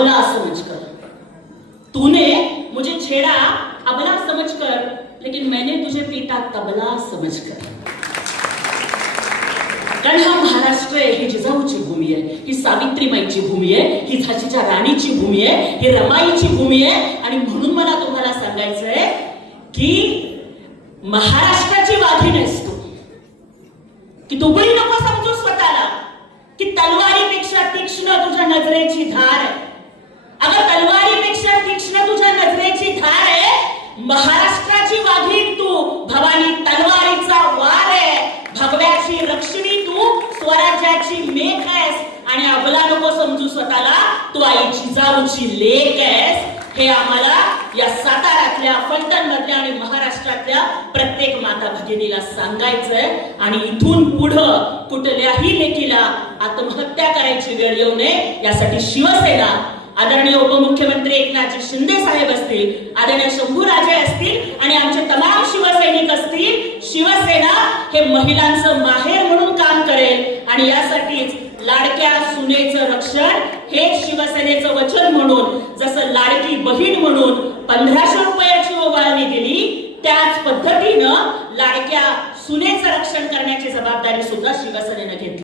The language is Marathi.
अबला समझकर, तूने मुझे छेड़ा अबला समझकर, लेकिन मैंने तुझे पीटा तबला समझकर। कारण हा महाराष्ट्र आहे, ही जिजाऊची भूमी आहे, ही सावित्रीमाईची भूमी आहे, ही झाशीच्या राणीची भूमी आहे, ही रमाईची भूमी आहे। आणि म्हणून मला तुम्हाला सांगायचंय की महाराष्ट्राची वाघीण आहेस तू, की दुबळी नको समजू स्वतःला, की तलवारीपेक्षा तीक्ष्ण तुझ्या नजरेची धार आहे। अगं तलवारीपेक्षा तीक्ष्ण तुझ्या नजरेची धार आहे। महाराष्ट्राची वाघीण तू, भवानी तलवारीचा वार आहे, भगव्याची रक्षणी तू, स्वराज्याची मेख आहेस। आणि अबला नको समजू स्वतःला, तू आई जिजाऊची लेक आहेस। हे आम्हाला या साताऱ्यातल्या, फलटण मधल्या आणि महाराष्ट्रातल्या प्रत्येक माता भगिनीला सांगायचंय। आणि इथून पुढं कुठल्याही लेकीला आत्महत्या करायची वेळ येऊ नये, यासाठी शिवसेना, आदरणीय उपमुख्यमंत्री एकनाथजी शिंदे साहेब असतील, आदरणीय शंभूराजे असतील आणि आमचे तमाम शिवसैनिक असतील, शिवसेना हे महिलांचं माहेर म्हणून काम करेल। आणि यासाठीच लाडक्या सुनेचं रक्षण हे शिवसेनेचं वचन म्हणून, जसं लाडकी बहीण म्हणून 1500 रुपयाची ओवाळणी दिली, त्याच पद्धतीनं लाडक्या सुनेचं रक्षण करण्याची जबाबदारी सुद्धा शिवसेनेनं घेतली।